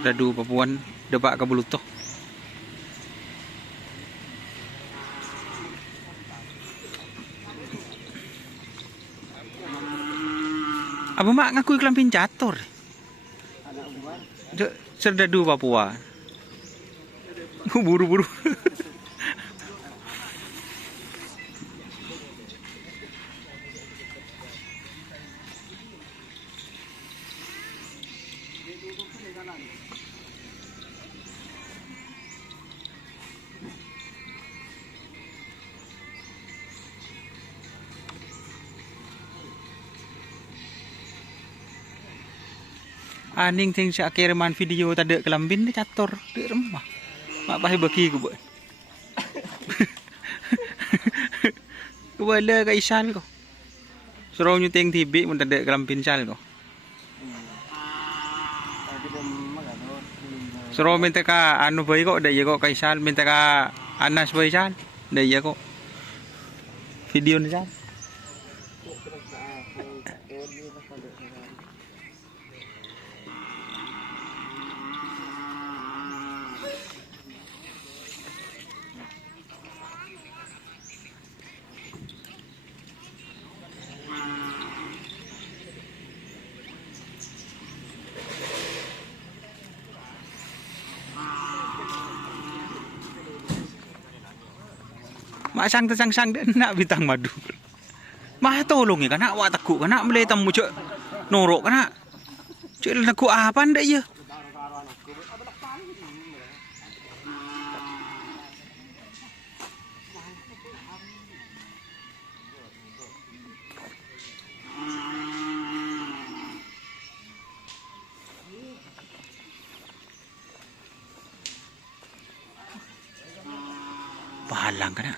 Serdadu Papuan debak ke Belutoh. Apa mak ngakui kelampin catur? Serdadu Papua. Buru-buru. Aning ting sa kiriman video tadi kelambin ni catur di rumah. Mak pahit bagi ku buat. Ku bala ka isal ko. Suruh nyuting TV mun tadi kelambin sal ko. Suruh minta ka anu bayi kok dah ya kok kaisal minta ka Anas bayi sal. Dah ya kok. Video ni sal. Mak sang dia nak bintang madu. Mah tolong ya kana awak takut kana boleh tamu cek norok kana. Cek takut apa ndak ya? Pahalang kana.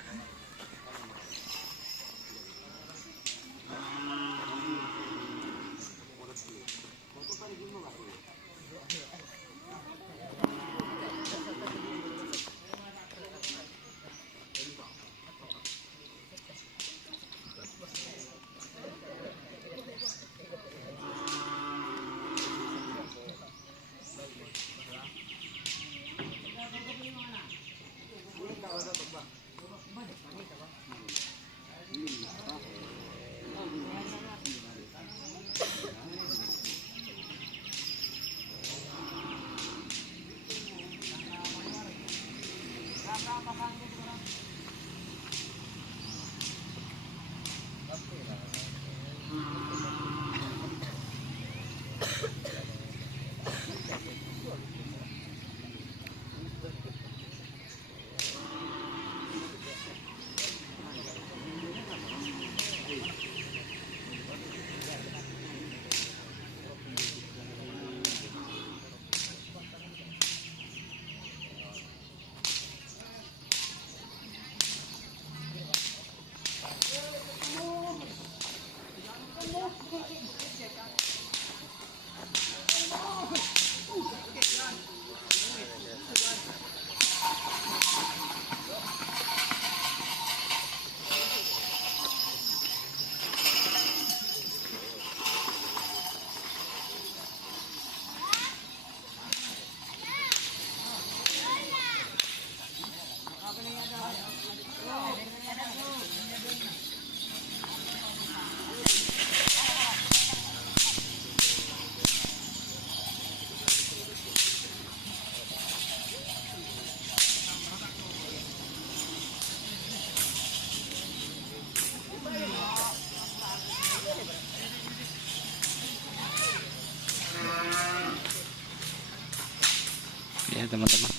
Ya teman-teman,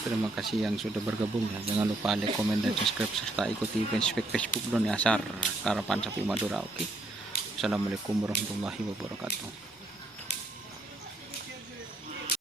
terima kasih yang sudah bergabung ya. Jangan lupa like, komen, dan subscribe serta ikuti Facebook Doni Asar Karapan Sapi Madura. Oke. Assalamualaikum warahmatullahi wabarakatuh.